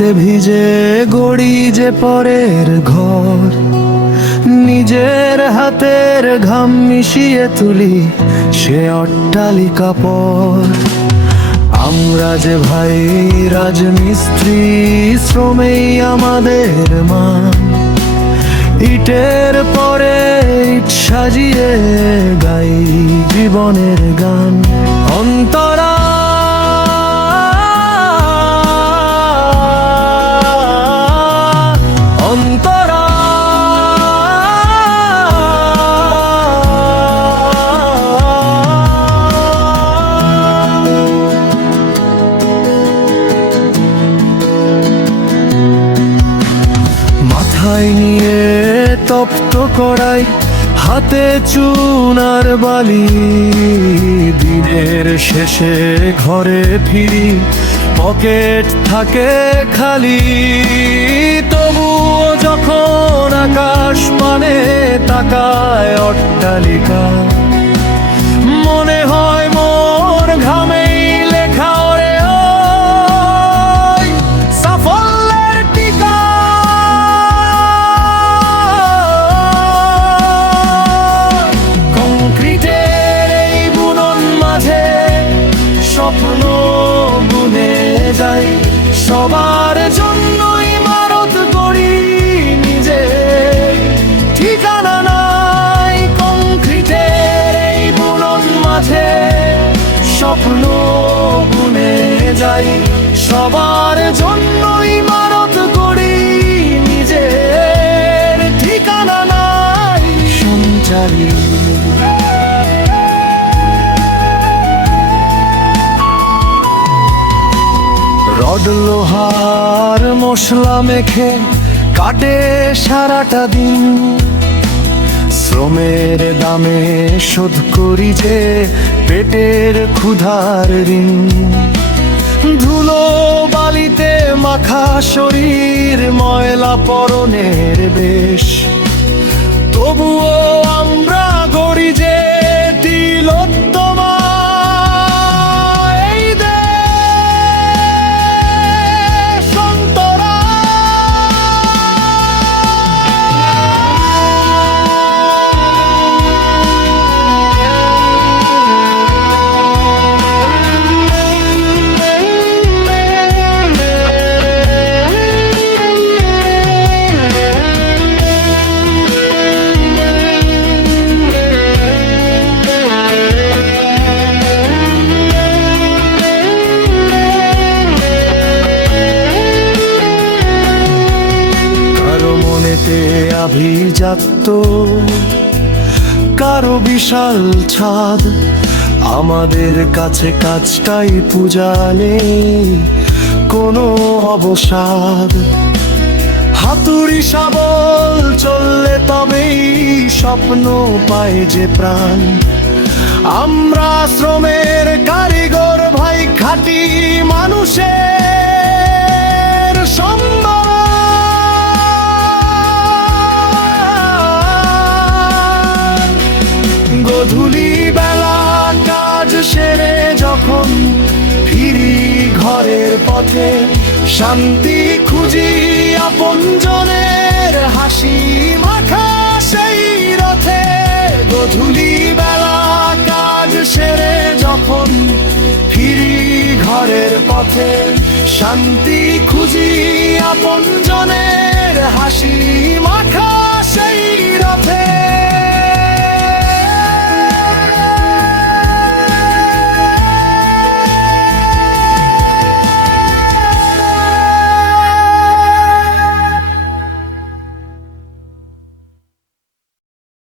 বৃষ্টিতে ভিজে গড়ি যে পরের ঘর, নিজের হাতের ঘাম মিশিয়ে তুলি সে অট্টালিকা পর। আমরা যে ভাই রাজমিস্ত্রি, শ্রমেই আমাদের মান। ইটের পরে ইট সাজিয়ে গাই জীবনের গান। অন্তরা অন্তরা মাথায় নিয়ে তপ্ত কড়াই, হাতে চুনার বালি। দিনের শেষে ঘরে ফিরি, পকেট থাকে খালি। তবুও যখন আকাশ পানে তাকায় অট্টালিকা, মনে হয় মোর ঘামেই লেখা ওরে ওই সাফল্যের টিকা। কংক্রিটের এই বুনন মাঝে স্বপ্ন বুনে যাই, সবার জন্য ইমারত গড়ি নিজে ঠিকানা নাই। কংক্রিটের এই বুনন মাঝে স্বপ্ন বুনে যাই, সবার জন্য ইমারত গড়ি নিজের ঠিকানা নাই সঞ্চারী। রড লোহার মশলা মেখে কাটে সারাটা দিন, শ্রমের দামে শোধ করি যে পেটের ক্ষুধার ঋণ। ধুলো বালিতে মাখা শরীর, ময়লা পরনের বেশ, তবুও আমরা গড়ি যে তিলোত্তমা। আভিজাত্য কারো বিশাল ছাদ, আমাদের কাছে কাজটাই পূজা, নেই কোনো অবসাদ। হাতুড়ি শাবল চললে তবেই স্বপ্ন পায় যে প্রাণ। আমরা শ্রমের কারিগর ভাই, খাঁটি মানুষের সম্মান। গধূলি বেলা কাজ সেরে যখন ফিরি ঘরের পথে, শান্তি খুঁজি আপনজনের হাসি মাখা সেই রথে। গধূলি বেলা কাজ সেরে যখন ফিরি ঘরের পথে, শান্তি খুঁজি আপনজনের হাসি মাখা সেই রথে।